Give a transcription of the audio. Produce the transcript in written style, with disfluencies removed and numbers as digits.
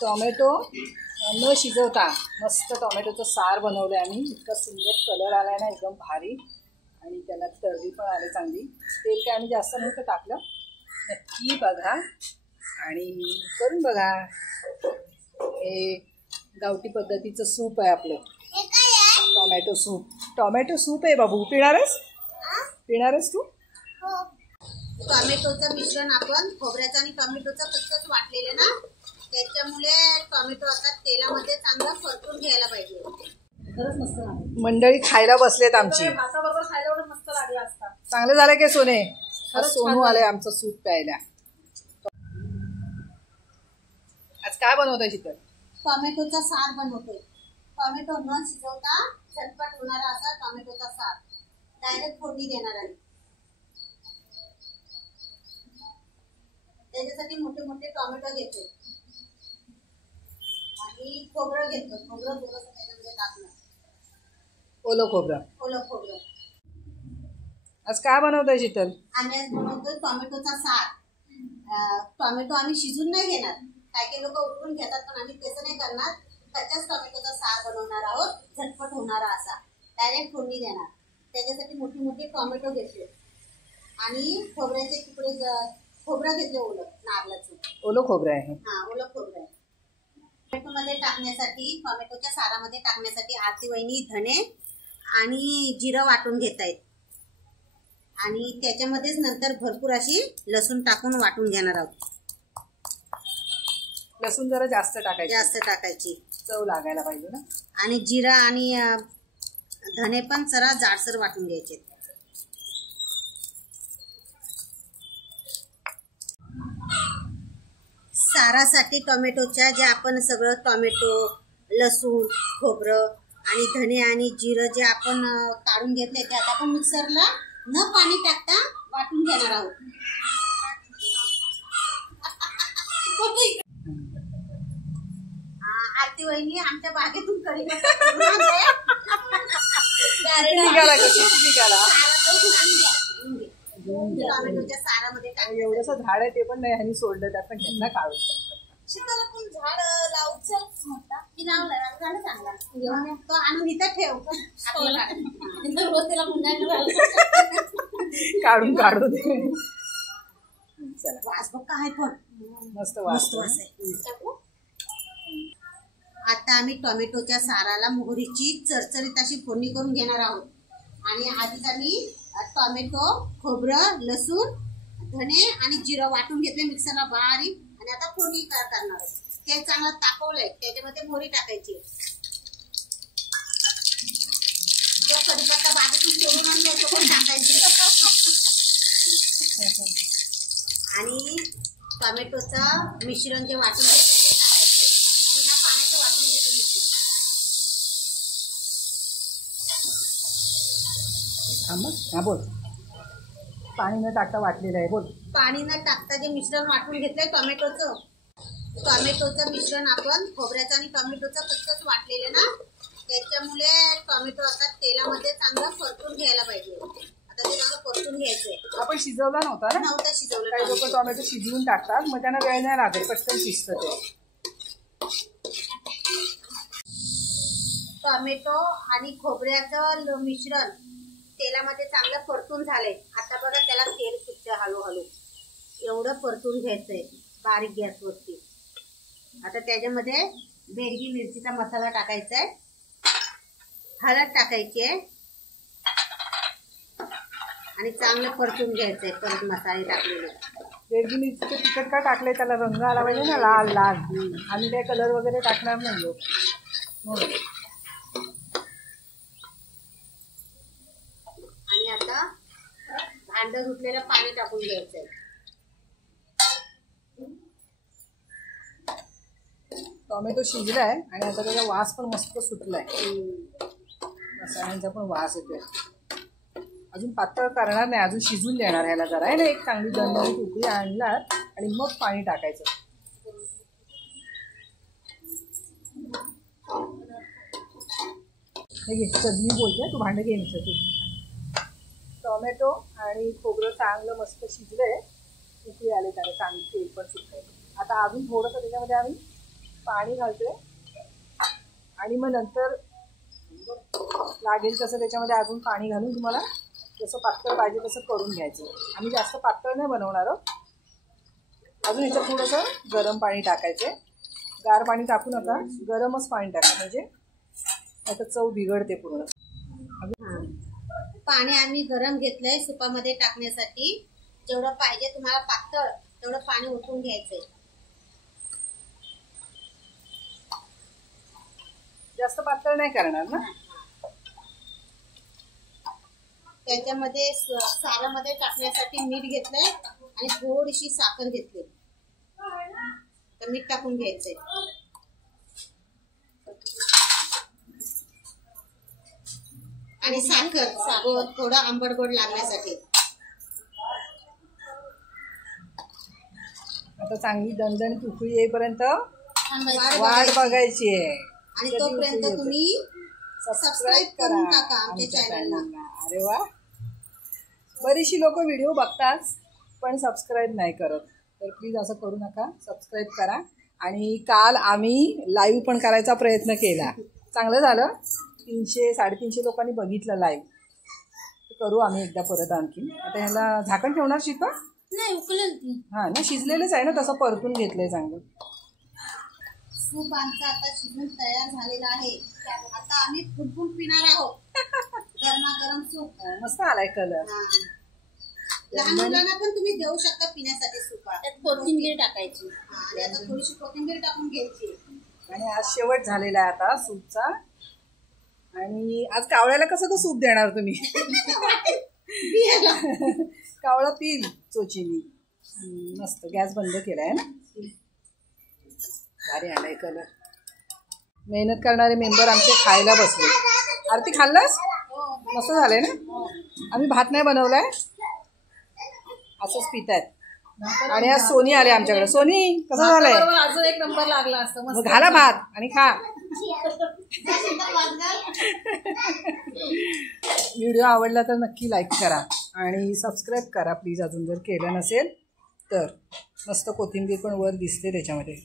Tomato न शिजवता मस्त टोमॅटोचं सार बनवलं आहे आम्ही. इतका सुंदर कलर आला आहे ना, एकदम भारी. आणि त्याला तर्री पण आली चांगली. तेल काय आम्ही जास्त नव्हतं टाकलं. नक्की बघा आणि करून बघा. हे गावठी पद्धतीचं सूप आहे आपलं, टोमॅटो सूप. टोमॅटो सूप आहे बाबू. पिणारच तू? टोमॅटोचं मिश्रण आपण खोबऱ्याचं आणि टोमॅटोचं कच्चंच वाटलेलं ना, त्याच्यामुळे टोमॅटो आता तेलामध्ये चांगलं परतून घ्यायला पाहिजे. खरंच मस्त लागलं. मंडळी खायला बसलेत आमची. भाताबरोबर खायला एवढं मस्त लागलं असता. चांगलं झालं की सोने? सोनू आलंय आमचं सूप प्यायला. आज काय बनवतोय शीतल? टोमॅटोचा सार बनवतोय. टोमॅटो न शिजवता झटपट होणारा असा टोमॅटोचा सार. डायरेक्ट फोडणी देणार आहे. त्याच्यासाठी मोठे मोठे टोमॅटो घेतो आणि खोबरं घेतो. खोबरं थोडंसं त्याच्यामध्ये टाकणार. ओलं खोबरं. आज काय बनवतोय शीतल? आम्ही आज बनवतोय टोमॅटोचा सार. टोमॅटो आम्ही शिजून नाही घेणार. काही लोक उकडून घेतात, पण आम्ही तसं नाही करणार. कच्चाच टोमॅटोचा सार बनवणार आहोत, झटपट होणारा असा. डायरेक्ट फोडणी देणार. त्याच्यासाठी मोठी मोठी टोमॅटो घेतले आणि खोबऱ्याचे तुकडे. खोबरं घेतलं ओलं, नारळाचं. ओलं खोबरं आहे. हा, ओलं खोबरं आहे. टोमॅटोमध्ये टाकण्यासाठी, टोमॅटोच्या सारामध्ये टाकण्यासाठी आरती वहिनी धणे आणि जिरं वाटून घेत आहेत. आणि त्याच्यामध्येच नंतर भरपूर अशी लसूण टाकून वाटून घेणार आहोत. लसूण जरा जास्त टाकायची, चव लागायला पाहिजे ना. आणि जिरा आणि धने पण जरा जाडसर वाटून घ्यायचे. सारासाठी टोमॅटोच्या जे आपण सगळं टोमॅटो, लसूण, खोबरं आणि धने आणि जिरं जे आपण काढून घेतले, ते आता आपण मिक्सरला न पाणी टाकता वाटून घेणार आहोत. आरती वहिनी आमच्या बागेतून कढीपत्ता टोमॅटोच्या सारामध्ये एवढंसं झाड आहे ते पण नाही ह्यांनी सोडलं, त्यात पण घेतला काढून. शीतल पण झाड लावचं मोठा की झालं चांगला घेऊन तो आणून इथं ठेव. काढून दे. वास बघ काय पण मस्त वास आहे. आता आम्ही टोमॅटोच्या साराला मोहरीची चरचरीत अशी फोडणी करून घेणार आहोत. आणि आधीच आम्ही टोमॅटो, खोबरं, लसूण, धने आणि जिरं वाटून घेतले मिक्सरला बारीक. आणि आता फोडणी करणार आहोत. ते चांगलं तापवलंय, त्याच्यामध्ये मोहरी टाकायची. कढीपत्ता बागेतून सोडून आणलाय तो पण टाकायची. आणि टोमॅटोचं मिश्रण जे वाटून घेतलं ते टाकायचं. बिना पाण्याचं वाटून घेतलं मिश्रण. हा बोल. पाणी न टाकता वाटलेलं आहे, बोल. पाणी न टाकता जे मिश्रण वाटून घेतलंय टोमॅटोचं मिश्रण आपण खोबऱ्याचं आणि टोमॅटोचं कच्चंच वाटलेलं ना, त्याच्यामुळे टोमॅटो आता तेलामध्ये चांगलं परतून घ्यायला पाहिजे. आता ते चांगलं परतून घ्यायचंय. आपण शिजवला नव्हता शिजवलं. काही लोक टोमॅटो शिजवून टाकतात, मग त्यांना वेळ नाही लागेल, पटकन शिजतं ते. टोमॅटो आणि खोबऱ्याचं मिश्रण तेलामध्ये चांगलं परतून झालंय. आता बघा त्याला तेल सुटतं हळूहळू. एवढं परतून घ्यायचंय बारीक गॅसवरती. आता त्याच्यामध्ये बेडगी मिरचीचा मसाला टाकायचा आहे, हळद टाकायची आहे आणि चांगलं परतून घ्यायचंय. परत मसाले टाकलेले. बेडगी मिरचीचं तिखट का टाकलंय? त्याला रंग आला पाहिजे ना, लाल लाल. आम्ही काही कलर वगैरे टाकणार नाही. आणि आता भांडं धुतलेलं पाणी टाकून घ्यायचंय. टोमॅटो शिजलाय आणि आता त्याचा वास पण मस्त सुटलाय. मसाल्यांचा पण वास येतोय. अजून पातळ करणार नाही, अजून शिजून देणार ह्याला जरा आहे ना. एक चांगली दणदणीत उकळी आणणार आणि मग पाणी टाकायचं. मी बोलते, तू भांडं घे. टोमॅटो आणि खोबरं चांगलं मस्त शिजलंय, उकळी आले त्याला, चांगली तेल पण सुटलंय. आता अजून थोडंसं त्याच्यामध्ये आम्ही पाणी घालते आणि मग नंतर लागेल तसं त्याच्यामध्ये अजून पाणी घालून तुम्हाला जसं पातळ पाहिजे तसं करून घ्यायचं. आम्ही जास्त पातळ नाही बनवणार आहोत. अजून याच्यात थोडंसं गरम पाणी टाकायचं. गार पाणी टाकू नका, गरमच पाणी टाका म्हणजे आता चव बिघडते पूर्ण. पाणी आम्ही गरम घेतलंय सुपामध्ये टाकण्यासाठी. जेवढं पाहिजे तुम्हाला पातळ तेवढं पाणी ओतून घ्यायचंय. जास्त पातळ नाही करणार ना. त्याच्यामध्ये सारामध्ये टाकण्यासाठी मीठ घेतलंय आणि थोडीशी साखर घेतली. तर मीठ टाकून घ्यायचंय आणि साखर थोडं आंबट गोड लागण्यासाठी. आता चांगली दणदणीत उकळी येईपर्यंत वाट बघायची आहे. आणि तोपर्यंत तुम्ही सबस्क्राईब करून टाका आमच्या चॅनलला. अरे वा, बरीचशी लोक व्हिडिओ बघतात पण सबस्क्राईब नाही करत, तर प्लीज असं करू नका, सबस्क्राईब करा. आणि काल आम्ही लाईव्ह पण करायचा प्रयत्न केला, चांगलं झालं. 300-350 लोकांनी बघितलं लाईव्ह. करू आम्ही एकदा परत आणखी. आता ह्याला झाकण ठेवणार शिका नाही, उकळेल ती. हां ना, शिजलेलंच आहे ना, तसं परतून घेतलंय चांगलं. सूप आमचं आता शिजून तयार झालेलं आहे. आता आम्ही फुटफुट पिणार आहोत. गरमागरम सूप. मस्त आलाय कलर. लहान मुलांना पण तुम्ही देऊ शकता पिण्यासाठी सूप. त्यात कोथिंबीर टाकायची आणि आता थोडीशी कोथिंबीर टाकून घ्यायची. आणि आज शेवट झालेला आहे आता सूपचा. आणि आज कावळ्याला कसं सूप देणार तुम्ही? कावळा पिल चोचीनी. मस्त. गॅस बंद केलाय ना. भारी आलाय कलर. मेहनत करणारे मेंबर आमचे खायला बसले. आरती खाल्लास? मस्त झालंय ना. आम्ही भात नाही बनवलाय, असंच पितायत. आणि आज सोनी आले आमच्याकडे. सोनी कसं झालंय? अजून एक नंबर लागला असतं. मग घाला भात आणि खा. व्हिडिओ आवडला तर नक्की लाईक करा आणि सबस्क्राईब करा प्लीज, अजून जर केलं नसेल तर. मस्त कोथिंबीर पण वर दिसते त्याच्यामध्ये.